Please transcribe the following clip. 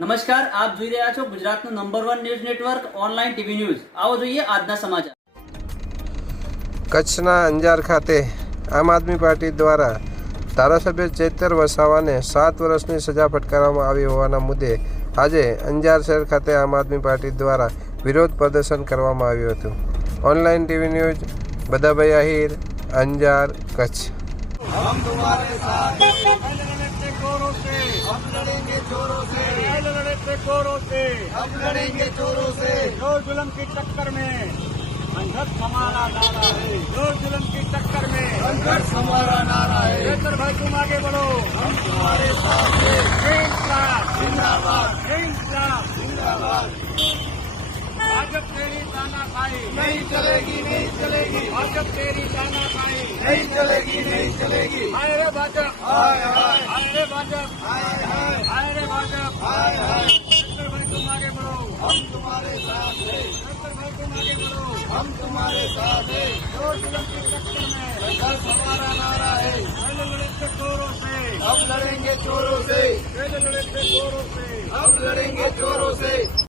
નમસ્કાર, આપ જોઈ રહ્યા છો ગુજરાતનું number 1 news network online TV news. આવો જોઈએ આજના સમાચાર। કચ્છના અંજાર ખાતે આમ આદમી પાર્ટી દ્વારા ધારાસભ્ય ચેતર વસાવાને 7 વર્ષની સજા ફટકારવામાં આવી હોવાના મુદ્દે આજે અંજાર શહેર ખાતે આમ આદમી પાર્ટી દ્વારા વિરોધ પ્રદર્શન કરવામાં આવ્યું હતું। Online TV news Badabhai Ahir, Anjar, Kutch. हम तुम्हारे साथ लड़ते गोरों से, हम लड़ेंगे चोरों से, लड़ते गोरों से, हम लड़ेंगे चोरों से। जो जुल्म की टक्कर में संघर्ष हमारा नारा है, जो जुल्म की टक्कर में संघर्ष हमारा नारा है। चेतर भाई तुम आगे बढ़ो, हम तुम्हारे साथ हैं। इंकलाब जिंदाबाद, इंकलाब जिंदाबाद। भाजप तेरी तानाशाही नहीं चलेगी, नहीं चलेगी। भाजप तेरी तानाशाही नहीं चलेगी, नहीं चलेगी। हाय रे भाजप, हाय हाय, हाय रे भाजप, हाय हाय, हाय रे भाजप, हाय हाय। शंकर भाई तुम आगे बढ़ो, हम तुम्हारे साथ हैं। शंकर भाई तुम आगे बढ़ो, हम तुम्हारे साथ हैं। जो जुल्म की टक्कर में संघर्ष हमारा नारा है। लड़ते चोरों से, हम लड़ेंगे चोरों से, लड़ते चोरों से, हम लड़ेंगे चोरों से।